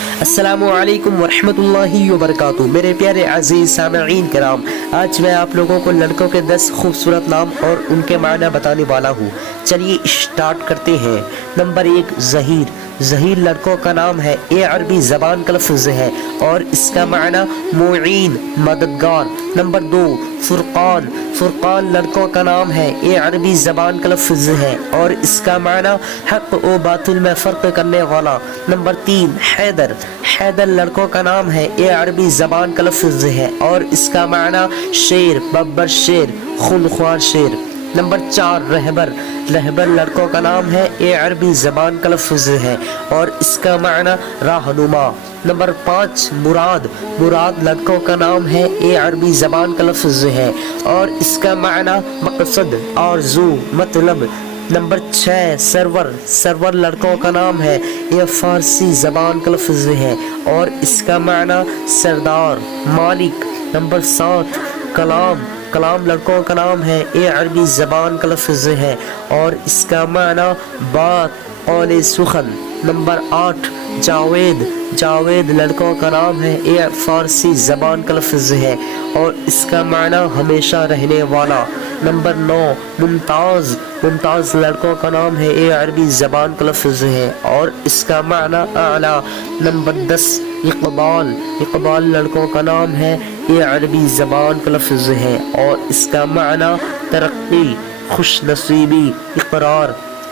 السلام علیکم ورحمۃ اللہ وبرکاتہ۔ میرے پیارے عزیز سامعین کرام، آج میں آپ لوگوں کو لڑکوں کے 10 خوبصورت نام اور ان کے معنی بتانے والا ہوں۔ چلیے اسٹارٹ کرتے ہیں۔ نمبر 1، ظہیر۔ ظہیر لڑکوں کا نام ہے، یہ عربی زبان کا لفظ ہے اور اس کا معنی معین، مددگار۔ نمبر 2، فرقان۔ فرقان لڑکوں کا نام ہے، یہ عربی زبان کا لفظ ہے اور اس کا معنی حق و باطل میں فرق کرنے والا۔ نمبر 3، حیدر۔ حیدر لڑکوں کا نام ہے، یہ عربی زبان کا لفظ ہے اور اس کا معنی شیر، ببر شیر، خونخوار شیر۔ نمبر 4، رہبر۔ رہبر لڑکوں کا نام ہے، یہ عربی زبان کا لفظ ہے اور اس کا معنی راہنما۔ نمبر 5، مراد۔ مراد لڑکوں کا نام ہے، یہ عربی زبان کا لفظ ہے اور اس کا معنی مقصد، آرزو، مطلب۔ نمبر 6، سرور۔ سرور لڑکوں کا نام ہے، یہ فارسی زبان کا لفظ ہے اور اس کا معنی سردار، مالک۔ نمبر 7، کلام۔ کلام لڑکوں کا نام ہے، یہ عربی زبان کا لفظ ہے اور اس کا معنی بات، قول سخن۔ نمبر 8، جاوید۔ جاوید لڑکوں کا نام ہے، یہ فارسی زبان کا لفظ ہے اور اس کا معنی ہمیشہ رہنے والا۔ نمبر 9، ممتاز۔ ممتاز لڑکوں کا نام ہے، یہ عربی زبان کا لفظ ہے اور اس کا معنی اعلیٰ۔ نمبر 10، اقبال۔ اقبال لڑکوں کا نام ہے، یہ عربی زبان کا لفظ ہے اور اس کا معنی ترقی، خوش نصیبی، اقرار۔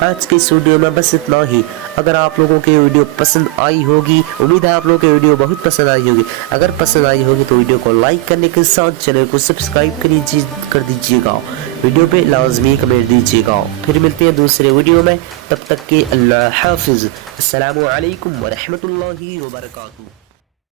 آج کی اس ویڈیو میں بس اتنا ہی۔ اگر آپ لوگوں کی ویڈیو پسند آئی ہوگی، امید ہے آپ لوگوں کی ویڈیو بہت پسند آئی ہوگی۔ اگر پسند آئی ہوگی تو ویڈیو کو لائک کرنے کے ساتھ چینل کو سبسکرائب کر دیجیے گا، ویڈیو پہ لازمی کمنٹ دیجیے گا۔ پھر ملتے ہیں دوسرے ویڈیو میں، تب تک کے اللہ حافظ۔ السلام علیکم ورحمۃ اللہ وبرکاتہ۔